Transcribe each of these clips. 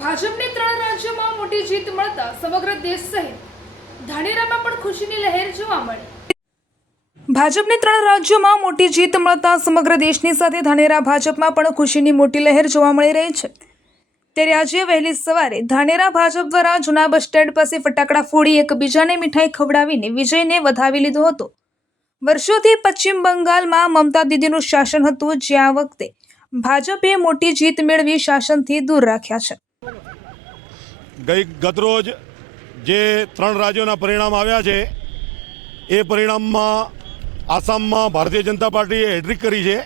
ભાજપને 3 રાજ્યોમાં મોટી જીત મળતા સમગ્ર દેશ સહિત ધાનેરામાં પણ ખુશીની લહેર જોવા મળી। ભાજપને 3 રાજ્યોમાં મોટી જીત મળતા સમગ્ર દેશની સાથે ધાનેરા ભાજપમાં પણ ખુશીની મોટી લહેર જોવા મળી રહી છે। ત્યારે આજે વહેલી સવારે ધાનેરા ભાજપ દ્વારા જૂના બસ સ્ટેન્ડ પાસે ફટાકડા ફોડી એકબીજાને મીઠાઈ ખવડાવીને વિજયને વધાવી લીધો હતો। વર્ષોથી પશ્ચિમ બંગાળમાં મમતા દીદીનું શાસન હતું, જ્યાં આ વખતે ભાજપે મોટી જીત મેળવી શાસનથી દૂર રાખ્યા છે। ગતરોજ જે 3 રાજ્યોના પરિણામ આવ્યા છે એ પરિણામમાં આસામમાં ભારતીય જનતા પાર્ટીએ હેટ્રિક કરી છે,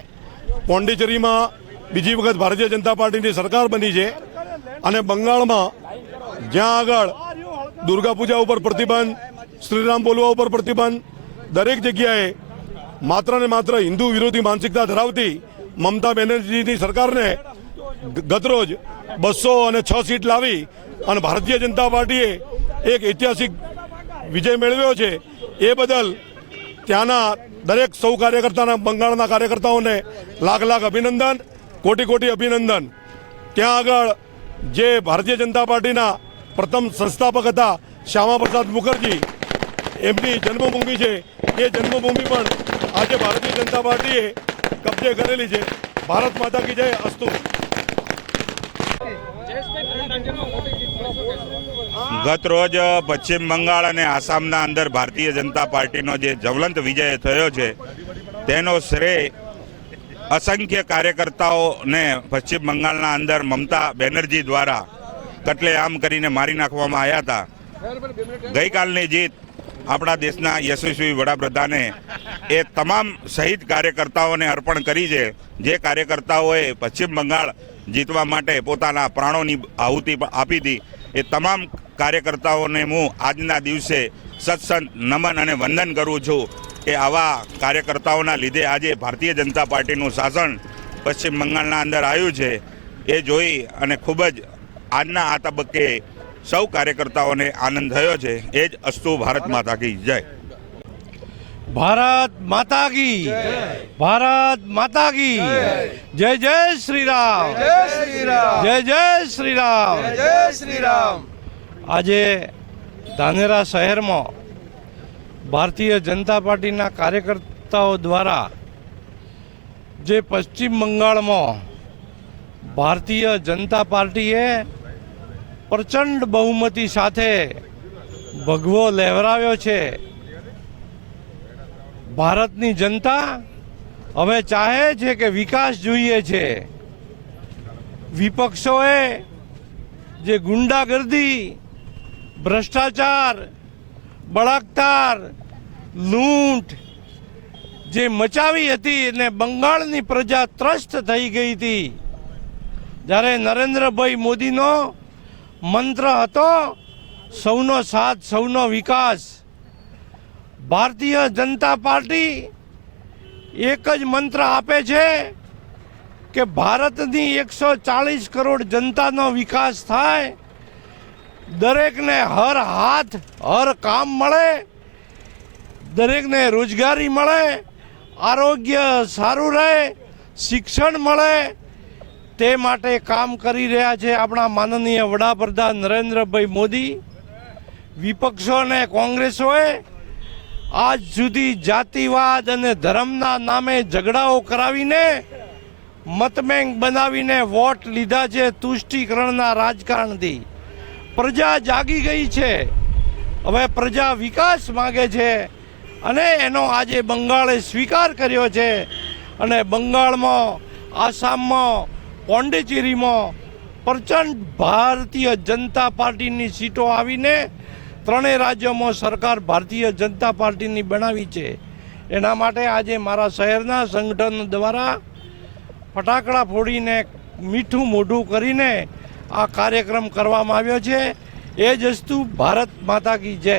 પોંડિચેરીમાં બીજી વખત ભારતીય જનતા પાર્ટીની સરકાર બની છે અને બંગાળમાં જ્યાં આગળ દુર્ગા પૂજા ઉપર પ્રતિબંધ, શ્રીરામ બોલવા ઉપર પ્રતિબંધ, દરેક જગ્યાએ માત્ર ને માત્ર હિન્દુ વિરોધી માનસિકતા ધરાવતી મમતા બેનર્જીની સરકારને ગતરોજ 206 સીટ લાવી અને ભારતીય જનતા પાર્ટીએ એક ઐતિહાસિક વિજય મેળવ્યો છે। એ બદલ ત્યાંના દરેક સૌ કાર્યકર્તાના, બંગાળના કાર્યકર્તાઓને લાખ લાખ અભિનંદન, કોટી કોટી અભિનંદન। ત્યાં આગળ જે ભારતીય જનતા પાર્ટીના પ્રથમ સંસ્થાપક હતા શ્યામા પ્રસાદ મુખર્જી, એમની જન્મભૂમિ છે, એ જન્મભૂમિ પણ આજે ભારતીય જનતા પાર્ટીએ કબજે કરેલી છે। ભારત માતા કી જય, અસ્તુ। ગત રોજ પશ્ચિમ બંગાળ અને આસામના અંદર ભારતીય જનતા પાર્ટીનો જે જ્વલંત વિજય થયો છે તેનો શ્રેય અસંખ્ય કાર્યકર્તાઓને પશ્ચિમ બંગાળના અંદર મમતા બેનર્જી દ્વારા કટલેઆમ કરીને મારી નાખવામાં આવ્યા હતા। ગઈકાલની જીત આપણા દેશના યશસ્વી વડાપ્રધાને એ તમામ શહીદ કાર્યકર્તાઓને અર્પણ કરી છે, જે કાર્યકર્તાઓએ પશ્ચિમ બંગાળ જીતવા માટે પોતાના પ્રાણોની આહુતિ આપી હતી। એ તમામ કાર્યકર્તાઓને હું આજના દિવસે સત્સંગ નમન અને વંદન કરું છું કે આવા કાર્યકર્તાઓના લીધે આજે ભારતીય જનતા પાર્ટીનું શાસન પશ્ચિમ બંગાળના અંદર આવ્યું છે। એ જોઈ અને ખૂબ જ આજના આ તબક્કે સૌ કાર્યકર્તાઓને આનંદ થયો છે। એ જ અસ્તુ। ભારત માતા કી જય। भारत माता की, भारत माता की जय। जय श्री राम, जय श्री राम, जय जय श्री राम, जय श्री राम। આજે ધાનેરા શહેરમાં ભારતીય જનતા પાર્ટીના કાર્યકર્તાઓ દ્વારા જે પશ્ચિમ બંગાળમાં ભારતીય જનતા પાર્ટીએ પ્રચંડ બહુમતી સાથે ભગવો લહેરાવ્યો છે। ભારતની જનતા હવે ચાહે છે કે વિકાસ જોઈએ છે। વિપક્ષોએ જે ગુંડાગર્દી, ભ્રષ્ટાચાર, બળાત્કાર, લૂંટ જે મચાવી હતી અને બંગાળની પ્રજા ત્રસ્ત થઈ ગઈ હતી, જ્યારે નરેન્દ્રભાઈ મોદીનો મંત્ર હતો સૌનો સાથ, સૌનો વિકાસ, ભારતીય જનતા પાર્ટી એક જ મંત્ર આપે છે કે ભારતની 140 કરોડ જનતાનો વિકાસ થાય, દરેકને હર હાથ હર કામ મળે, દરેકને રોજગારી મળે, આરોગ્ય સારું રહે, શિક્ષણ મળે, તે માટે કામ કરી રહ્યા છે આપણા માનનીય વડાપ્રધાન નરેન્દ્રભાઈ મોદી। વિપક્ષો અને કોંગ્રેસોએ આજ સુધી જાતિવાદ અને ધર્મના નામે ઝઘડાઓ કરાવીને મતબેંક બનાવીને વોટ લીધા છે। તુષ્ટિકરણના રાજકારણથી પ્રજા જાગી ગઈ છે। હવે પ્રજા વિકાસ માગે છે અને એનો આજે બંગાળે સ્વીકાર કર્યો છે અને બંગાળમાં, આસામમાં, પોંડિચેરીમાં પ્રચંડ ભારતીય જનતા પાર્ટીની સીટો આવીને 3 રાજ્યોમાં સરકાર ભારતીય જનતા પાર્ટીની બનાવી છે। એના માટે આજે મારા શહેરના સંગઠન દ્વારા ફટાકડા ફોડીને મીઠું મોઢું કરીને આ કાર્યક્રમ કરવામાં આવ્યો છે। એ જ અસ્તુ। ભારત માતા કી જય।